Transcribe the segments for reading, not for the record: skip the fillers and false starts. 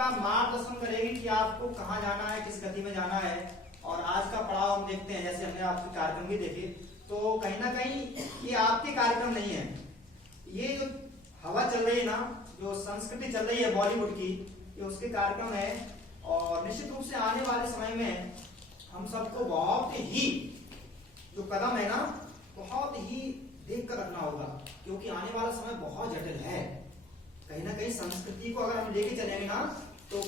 आपका मार्गदर्शन करेगी कि आपको कहाँ जाना है, किस गति में जाना है। और आज का पड़ाव हम देखते हैं, जैसे हमने आपके कार्यक्रम भी देखे, तो कहीं ना कहीं ये आपके कार्यक्रम नहीं है, ये जो हवा चल रही है ना, जो संस्कृति चल रही है बॉलीवुड की, ये उसके कार्यक्रम है। और निश्चित रूप से आने वाले समय में हम सबको बहुत ही जो कदम है ना, बहुत ही देख कर रखना होगा, क्योंकि आने वाला समय बहुत जटिल है। कहीं ना कहीं संस्कृति को अगर हम लेके चलेंगे ना, तो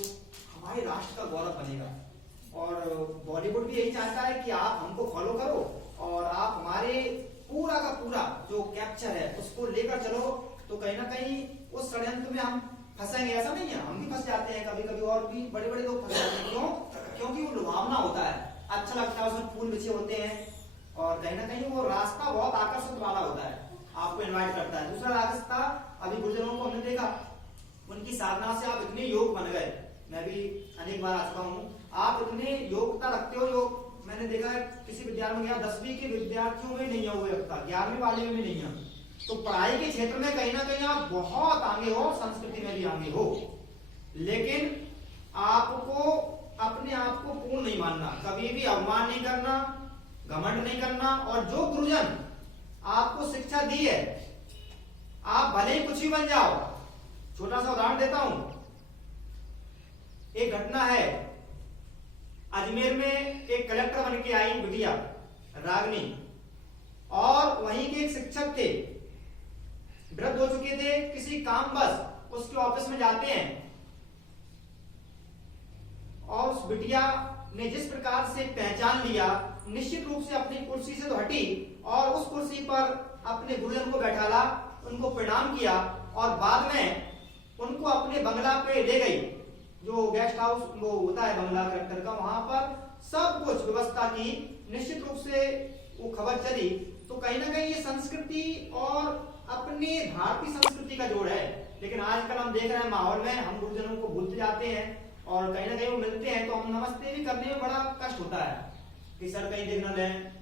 हमारे राष्ट्र का गौरव बनेगा। और बॉलीवुड भी यही चाहता है कि आप हमको फॉलो करो और आप हमारे पूरा का पूरा जो कैप्चर है उसको लेकर चलो। तो कहीं ना कहीं उस षड्यंत्र में हम फंसेंगे, ऐसा नहीं है, हम भी फंस जाते हैं कभी कभी, और भी बड़े बड़े लोग फंस जाते हैं। क्यों? क्योंकि वो लुभावना होता है, अच्छा लगता है, उसमें फूल बिछे होते हैं, और कहीं ना कहीं वो रास्ता बहुत आकर्षक वाला होता है, आपको इनवाइट करता है। दूसरा रास्ता, अभी गुरुजनों को हमने देखा, उनकी साधना से आप इतने योग बन गए, मैं भी अनेक बार आ चुका हूँ, आप इतने योग्यता रखते हो। योग मैंने देखा है, किसी विद्यालय में गया, 10वीं के विद्यार्थियों में नहीं है वो योग्यता, 11वीं वाले में भी नहीं है। तो पढ़ाई के क्षेत्र में कहीं ना कहीं आप बहुत आगे हो, संस्कृति में भी आगे हो, लेकिन आपको अपने आप को पूर्ण नहीं मानना, कभी भी अवमान नहीं करना, घमंड नहीं करना। और जो गुरुजन आपको शिक्षा दी है, आप भले ही कुछ ही बन जाओ। छोटा सा उदाहरण देता हूं, एक घटना है, अजमेर में एक कलेक्टर बन के आई बिटिया रागनी, और वहीं के एक शिक्षक थे, वृद्ध हो चुके थे, किसी काम बस उसके ऑफिस में जाते हैं, और उस बिटिया ने जिस प्रकार से पहचान लिया, निश्चित रूप से अपनी कुर्सी से तो हटी और उस कुर्सी पर अपने गुरुजन को बैठाला, उनको प्रणाम किया, और बाद में उनको अपने बंगला पे ले गई, जो गेस्ट हाउस वो होता है बंगला कलेक्टर का, वहां पर सब कुछ व्यवस्था की। निश्चित रूप से वो खबर चली। तो कहीं ना कहीं ये संस्कृति और अपने भारतीय संस्कृति का जोड़ है। लेकिन आजकल हम देख रहे हैं माहौल में हम गुरुजनों को भूलते जाते हैं, और कहीं ना कहीं वो मिलते हैं तो हम नमस्ते भी करने में बड़ा कष्ट होता है कि सर कहीं देख न लें,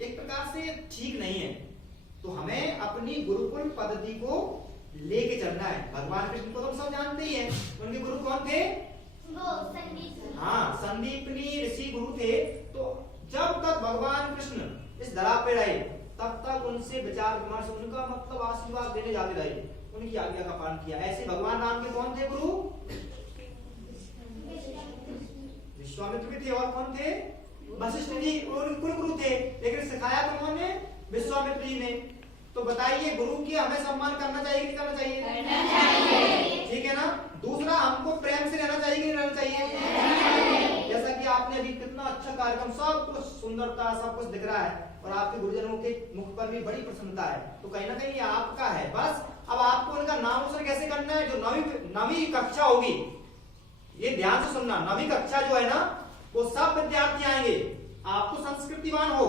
एक प्रकार से ठीक नहीं है। तो हमें अपनी गुरुकुल पद्धति को लेके चलना है। भगवान कृष्ण को तो हम सब जानते ही हैं, उनके गुरु कौन थे? हाँ, संदीपनी ऋषि गुरु थे। तो जब तक भगवान कृष्ण इस धरा पे रहे, तब तक उनसे विचार विमर्श, उनका मतलब आशीर्वाद देने जाते रहे, उनकी आज्ञा का पालन किया। ऐसे भगवान राम के कौन थे गुरु? विश्वामित्र भी थे, और कौन थे? वशिष्ठ जी, कुल गुरु थे, लेकिन सिखाया तो उन्होंने विश्वामित्र जी ने। तो बताइए, गुरु की हमें सम्मान करना चाहिए कि नहीं करना चाहिए? ठीक है ना। दूसरा, हमको प्रेम से रहना चाहिए कि नहीं रहना चाहिए? जैसा कि आपने अभी कितना अच्छा कार्यक्रम, सब कुछ सुंदरता, सब कुछ दिख रहा है, और आपके गुरुजनों के मुख पर भी बड़ी प्रसन्नता है। तो कहीं ना कहीं ये आपका है। बस अब आपको उनका नाम रोशन कैसे करना है? जो नवी कक्षा होगी, ये ध्यान से सुनना, नवी कक्षा जो है ना, वो सब विद्यार्थी आएंगे। आप तो संस्कृतिवान हो,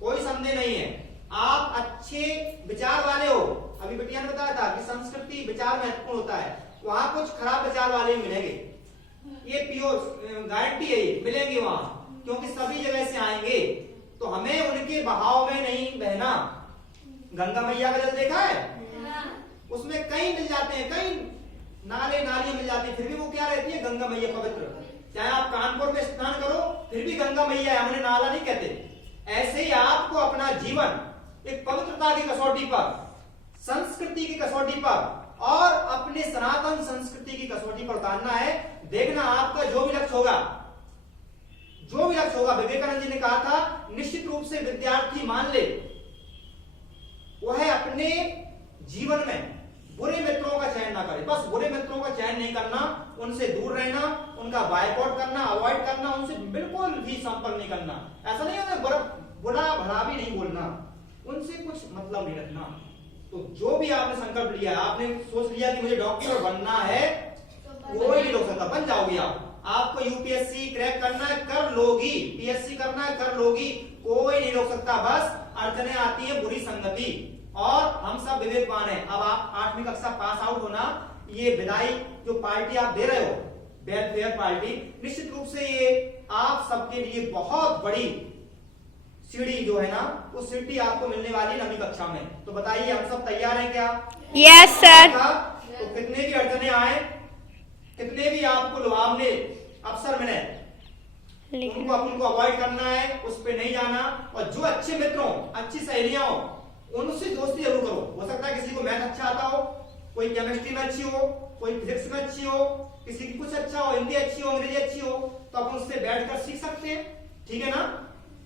कोई संदेह नहीं है, आप अच्छे विचार वाले हो। अभी बिटिया ने बताया था कि संस्कृति विचार महत्वपूर्ण होता है, वहां कुछ खराब विचार वाले मिलेंगे, ये प्योर गारंटी है, ये मिलेंगे वहां, क्योंकि सभी जगह से आएंगे। तो हमें उनके बहाव में नहीं बहना। गंगा मैया का जल देखा है? उसमें कई मिल जाते हैं, कई नाले नालियां मिल जाती है, फिर भी वो क्या रहती है? गंगा मैया पवित्र। चाहे आप कानपुर में स्नान करो, फिर भी गंगा मैया है, हमने नाला नहीं कहते। ऐसे ही आपको अपना जीवन एक पवित्रता की कसौटी पर, संस्कृति की कसौटी पर, और अपने सनातन संस्कृति की कसौटी पर उतारना है। देखना, आपका जो भी लक्ष्य होगा, जो भी लक्ष्य होगा, विवेकानंद जी ने कहा था, निश्चित रूप से विद्यार्थी मान ले, वह अपने जीवन में बुरे मित्रों का चयन ना करे। बस बुरे मित्रों का चयन नहीं करना, उनसे दूर रहना, उनका बायकॉट करना, अवॉइड करना, उनसे बिल्कुल भी संपर्क नहीं करना। ऐसा नहीं है बुरा भला भी नहीं बोलना, उनसे कुछ मतलब नहीं रखना। तो जो भी आपने संकल्प लिया, आपने सोच लिया कि मुझे डॉक्टर बनना है, कोई नहीं रोक सकता, बन जाओगे आप। आपको यूपीएससी क्रैक करना है, कर लोगी, पीएससी करना है, कर लोगी, कोई नहीं रोक सकता। बस अड़चने आती है बुरी संगति, और हम सब विवेकवान हैं। अब आप 8वीं कक्षा पास आउट होना, ये विदाई जो पार्टी आप दे रहे हो, वेलफेयर पार्टी, निश्चित रूप से ये आप सबके लिए बहुत बड़ी सीढ़ी जो है ना, वो सीढ़ी आपको मिलने वाली 9वीं कक्षा में। तो बताइए, हम सब तैयार हैं क्या? Yes sir. तो कितने भी अड़चने आए, कितने भी आपको लुभावने अवसर मिले उनको अवॉइड करना है, उस पे नहीं जाना। और जो अच्छे मित्रों, अच्छी सहेलियां हो, उनसे दोस्ती जरूर करो। हो सकता है किसी को मैथ अच्छा आता हो, कोई केमिस्ट्री में अच्छी हो, कोई फिजिक्स में अच्छी हो, किसी की कुछ अच्छा हो, हिंदी अच्छी हो, अंग्रेजी अच्छी हो, तो आप उससे बैठकर सीख सकते हैं, ठीक है ना।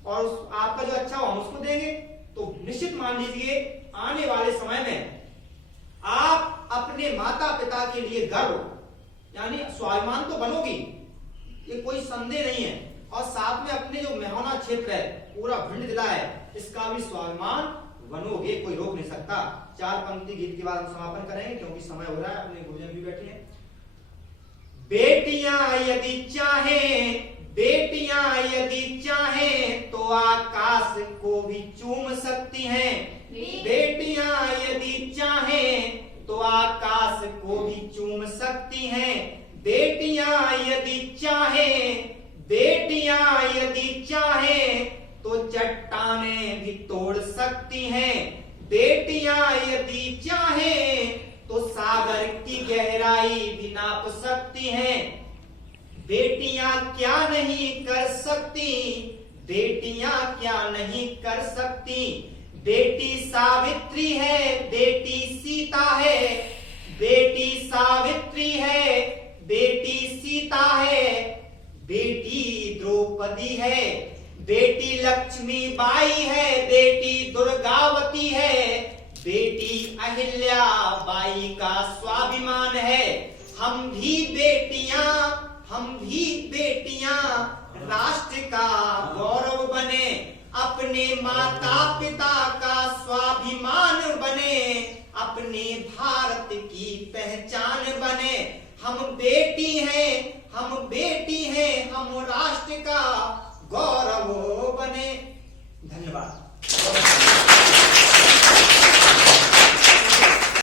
और आपका जो अच्छा हो हम उसको देंगे। तो निश्चित मान लीजिए आने वाले समय में आप अपने माता पिता के लिए गर्व यानी स्वाभिमान तो बनोगी, ये कोई संदेह नहीं है। और साथ में अपने जो मेहौना क्षेत्र है, पूरा भिंड जिला है, इसका भी स्वाभिमान बनोगे, कोई रोक नहीं सकता। 4 पंक्ति गीत के बाद हम समापन करेंगे क्योंकि समय हो रहा है, अपने गुरुजन भी बैठे हैं। बेटियां यदि चाहें, बेटियां यदि चाहें तो आकाश को भी चूम सकती हैं। बेटियां यदि चाहें तो आकाश को भी चूम सकती हैं। बेटियां यदि चाहें, बेटियां यदि चाहें तो चट्टानें भी तोड़ सकती हैं। बेटियां यदि चाहें तो सागर की गहराई भी नाप सकती हैं। बेटियां क्या नहीं कर सकती, बेटियां क्या नहीं कर सकती। बेटी सावित्री है, बेटी सीता है, बेटी सावित्री है, बेटी सीता है, बेटी द्रौपदी है, बेटी लक्ष्मी बाई है, बेटी दुर्गावती है, बेटी अहिल्या बाई का स्वाभिमान है। हम भी बेटियां, हम भी बेटियां राष्ट्र का गौरव बने, अपने माता पिता का स्वाभिमान बने, अपने भारत की पहचान बने। हम बेटी हैं, हम बेटी हैं, हम राष्ट्र का गौरव बने। धन्यवाद।